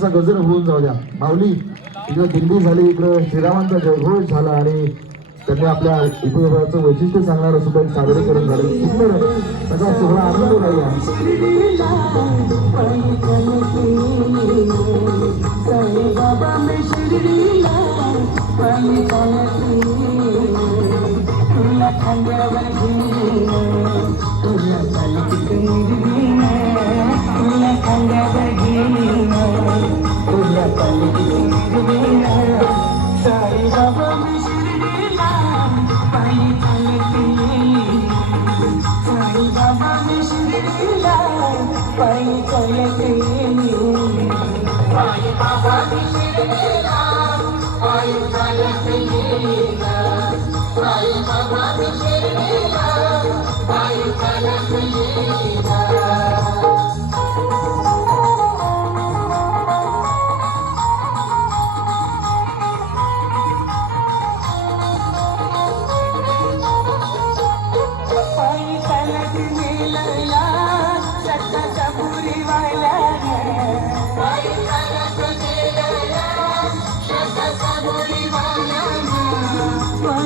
चा गजर होऊन जाऊ द्या. माऊली इकडं दिंडी झाली इकडं श्रीरामांचा जयघोष झाला आणि त्यांनी आपल्या उपयोगाचं वैशिष्ट्य सांगणारं सुद्धा एक सादरीकरण झालं. सुंदर सगळा सोहळा आनंद झाला बाबा Baba Vishnu Ram, Ayushman Singh.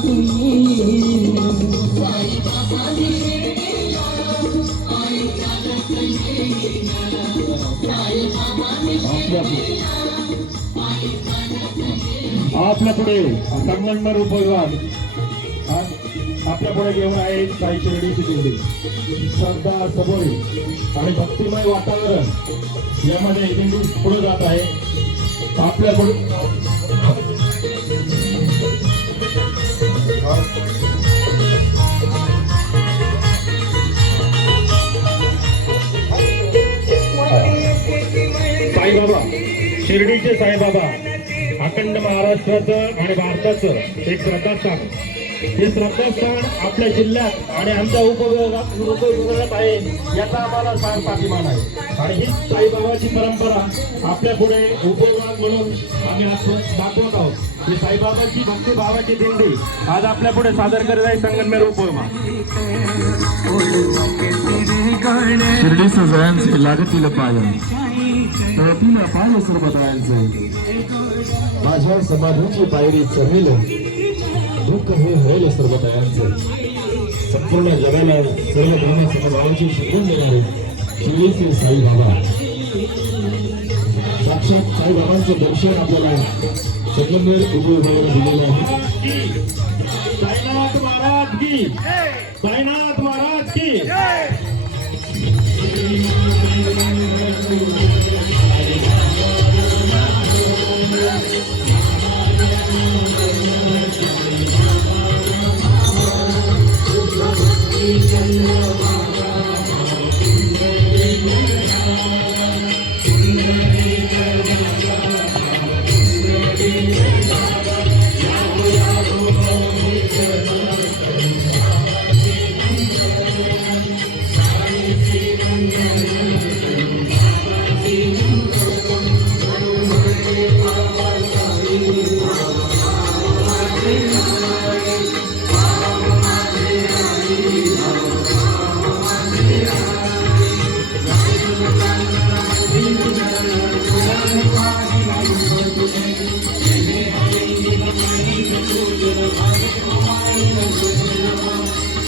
चालत येईन आपल्या पुढे संगमनेर उपविभाग. आज आपल्या पुढे घेऊन आहे साई शिर्डी दिंडी श्रद्धा सबोरी आणि भक्तिमय वातावरण यामध्ये ही दिंडी पुढे जात आहे. आपल्या साईबाबा शिर्डीचे साईबाबा अखंड महाराष्ट्राचं आणि भारताचं एक श्रद्धास्थान. हे श्रद्धास्थान आपल्या जिल्ह्यात आणि आमच्या उपविभागात उपविभागात आहे याचा आम्हाला फार पाठिमान आहे आणि ही साईबाबाची परंपरा आपल्या पुढे उपविभाग म्हणून आम्ही आज दाखवत आहोत. ही साईबाबाची भक्तिभावाची दिंडी आज आपल्या पुढे सादर करत आहे संगमनेर उपविभाग. शिर्डीचं जयांचे लागतील पाय तळतील पाय सर्वतळांचे माझ्या समाधीची पायरी चढेल दुःख हे होईल सर्व तयांचे संपूर्ण जगाला सर्व धर्म समभावाची शिकवून देणारे शिर्डीचे साई बाबा साक्षात साई बाबांचं दर्शन आपल्याला संगमनेर उपविभागाला दिलेलं आहे. साईनाथ महाराज की.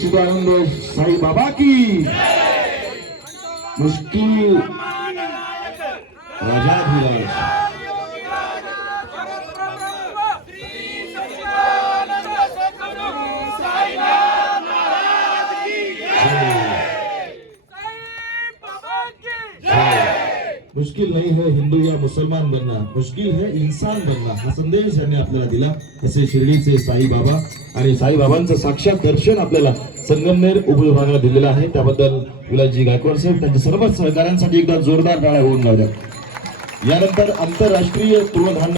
सच्चिदानंद साई बाबा की मुश्किल राजाधिराज मुश्किल नहीं है हिंदू या मुसलमान बनना मुश्किल है इन्सान बनना. हा संदेश यांनी आपल्याला दिला. असे शिर्डीचे साईबाबा आणि साईबाबांचं साक्षात दर्शन आपल्याला संगमनेर उपविभागाला दिलेलं आहे. त्याबद्दल विलासजी गायकवाड साहेब त्यांच्या सर्व सहकाऱ्यांसाठी एकदा जोरदार टाळ्या होऊन लावल्या. यानंतर आंतरराष्ट्रीय तृणधान्य